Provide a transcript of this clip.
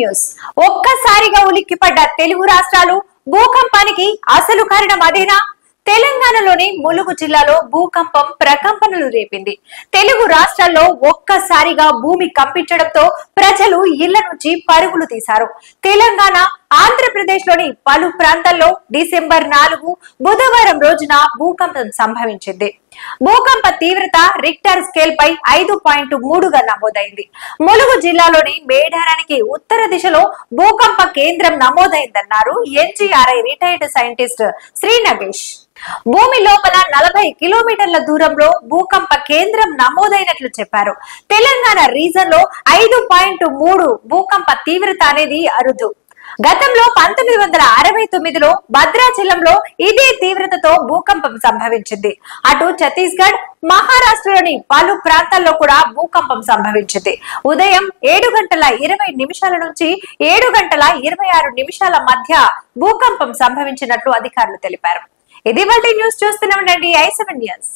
News. ఒక్కసారిగా ఉలిక్కిపడ్డ తెలుగు రాష్ట్రాలు. భూకంపానికి అసలు కారణం అదేనా? తెలంగాణలోని ములుగు జిల్లాలో భూకంపం ప్రకంపనలు రేపింది. తెలుగు రాష్ట్రాల్లో ఒక్కసారిగా భూమి కంపించడంతో ప్రజలు ఇళ్ల నుంచి పరుగులు తీశారు. తెలంగాణ, ఆంధ్రప్రదేశ్ లోని పలు ప్రాంతాల్లో డిసెంబర్ 4 బుధవారం రోజున భూకంపం సంభవించింది. భూకంప తీవ్రత రిక్టర్ స్కేల్ పై 5.3గా నమోదైంది. ములుగు జిల్లాలోని మేడారానికి ఉత్తర దిశలో భూకంప కేంద్రం నమోదైందన్నారు NGRI retired scientist Shri Nagesh. భూమి లోపల 40 కిలోమీటర్ల దూరంలో భూకంప కేంద్రం నమోదైనట్లు చెప్పారు. తెలంగాణ రీజన్ లో 5.3 భూకంప తీవ్రత అనేది అరుదు. గతంలో 1969లో భద్రాచలంలో ఇదే తీవ్రతతో భూకంపం సంభవించింది. అటు ఛత్తీస్గఢ్, మహారాష్ట్రలోని పలు ప్రాంతాల్లో కూడా భూకంపం సంభవించింది. ఉదయం 7:20 నుంచి 7:26 మధ్య భూకంపం సంభవించినట్లు అధికారులు తెలిపారు. ఇది వాటి న్యూస్. చూస్తూనే ఉండండి i7 న్యూస్.